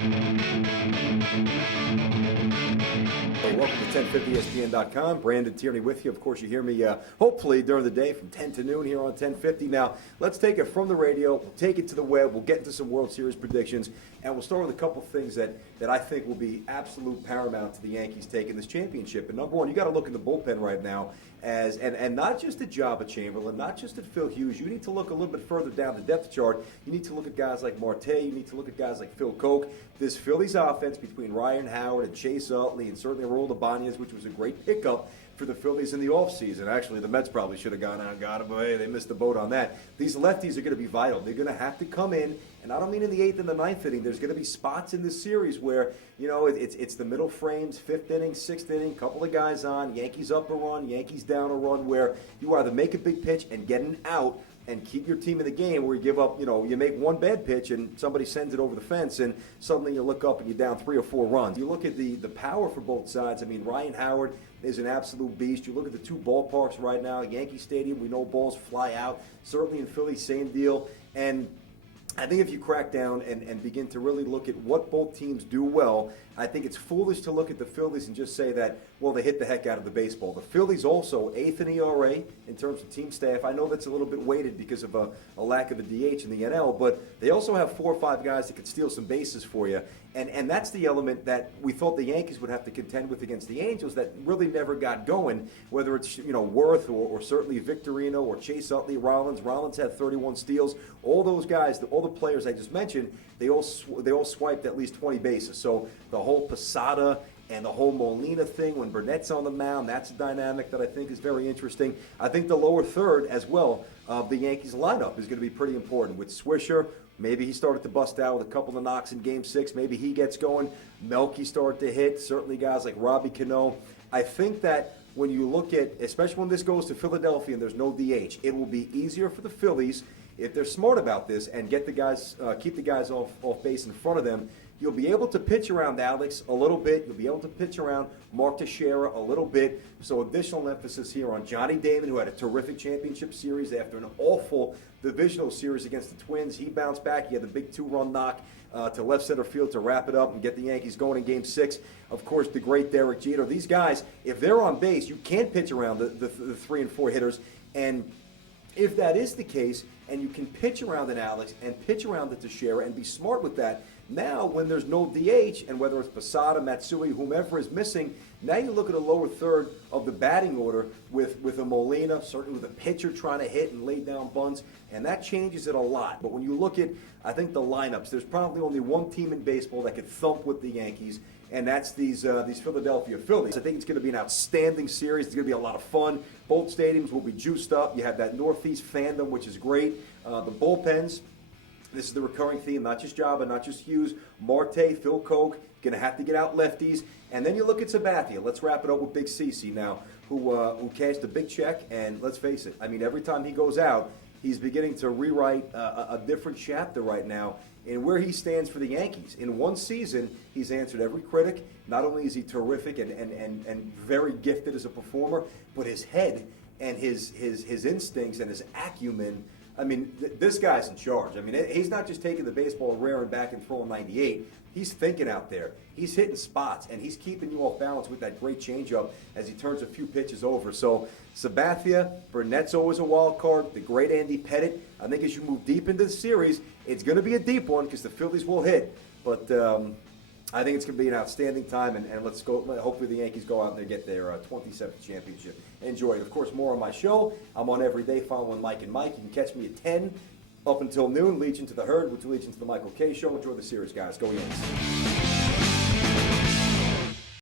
Hey, welcome to 1050ESPN.com. Brandon Tierney with you. Of course, you hear me hopefully during the day from 10 to noon here on 1050. Now, let's take it from the radio. We'll take it to the web. We'll get into some World Series predictions. And we'll start with a couple things that I think will be absolute paramount to the Yankees taking this championship. And number one, you got to look in the bullpen right now as and not just at Jabba Chamberlain, not just at Phil Hughes. You need to look a little bit further down the depth chart. You need to look at guys like Marte. You need to look at guys like Phil Koch. This Phillies offense between Ryan Howard and Chase Utley and certainly Raul Ibanez, which was a great pickup for the Phillies in the offseason. Actually, the Mets probably should have gone out and got him, but hey, they missed the boat on that. These lefties are going to be vital. They're going to have to come in, and I don't mean in the 8th and the 9th inning. There's going to be spots in this series where, you know, it's the middle frames, 5th inning, 6th inning, couple of guys on, Yankees up a run, Yankees down a run, where you either make a big pitch and get an out and keep your team in the game, where you give up, you know, you make one bad pitch and somebody sends it over the fence and suddenly you look up and you're down 3 or 4 runs. You look at the power for both sides. I mean, Ryan Howard is an absolute beast. You look at the two ballparks right now, Yankee Stadium, we know balls fly out. Certainly in Philly, same deal. And I think if you crack down and begin to really look at what both teams do well, I think it's foolish to look at the Phillies and just say that, well, they hit the heck out of the baseball. The Phillies also 8th in ERA in terms of team staff. I know that's a little bit weighted because of a lack of a DH in the NL, but they also have 4 or 5 guys that could steal some bases for you. And that's the element that we thought the Yankees would have to contend with against the Angels that really never got going, whether it's, you know, Worth or certainly Victorino or Chase Utley, Rollins. Rollins had 31 steals. All those guys, all the players I just mentioned, they all swiped at least 20 bases. So the whole Posada and the whole Molina thing when Burnett's on the mound, that's a dynamic that I think is very interesting. I think the lower third as well of the Yankees lineup is going to be pretty important with Swisher. Maybe he started to bust out with a couple of knocks in Game 6. Maybe he gets going. Melky started to hit. Certainly guys like Robbie Cano. I think that when you look at, especially when this goes to Philadelphia and there's no DH, it will be easier for the Phillies if they're smart about this and get the guys, keep the guys off base in front of them. You'll be able to pitch around Alex a little bit. You'll be able to pitch around Mark Teixeira a little bit. So additional emphasis here on Johnny Damon, who had a terrific championship series after an awful divisional series against the Twins. He bounced back. He had the big 2-run knock to left center field to wrap it up and get the Yankees going in Game 6. Of course, the great Derek Jeter. These guys, if they're on base, you can't pitch around the 3 and 4 hitters. And if that is the case, and you can pitch around an Alex and pitch around the Teixeira and be smart with that, now when there's no DH, and whether it's Posada, Matsui, whomever is missing, now you look at a lower third of the batting order with a Molina, certainly with a pitcher trying to hit and lay down bunts, and that changes it a lot. But when you look at, I think, the lineups, there's probably only one team in baseball that could thump with the Yankees, and that's these Philadelphia Phillies. I think it's going to be an outstanding series. It's going to be a lot of fun. Both stadiums will be juiced up. You have that Northeast fandom, which is great. The bullpens, this is the recurring theme, not just Jabba, not just Hughes, Marte, Phil Koch, going to have to get out lefties. And then you look at Sabathia. Let's wrap it up with Big CeCe now, who cashed a big check. And let's face it, I mean, every time he goes out, he's beginning to rewrite a different chapter right now in where he stands for the Yankees. In one season, he's answered every critic. Not only is he terrific and very gifted as a performer, but his head and his instincts and his acumen. I mean, this guy's in charge. I mean, he's not just taking the baseball rearing back and throwing 98. He's thinking out there. He's hitting spots, and he's keeping you off balance with that great changeup as he turns a few pitches over. So, Sabathia, Burnett's always a wild card. The great Andy Pettitte. I think as you move deep into the series, it's going to be a deep one because the Phillies will hit. But I think it's going to be an outstanding time, and let's go. Hopefully the Yankees go out and they get their 27th championship. Enjoy it. Of course, more on my show. I'm on every day following Mike and Mike. You can catch me at 10 up until noon. Legion to the Herd, which leads into the Michael K. Show. Enjoy the series, guys. Go Yankees.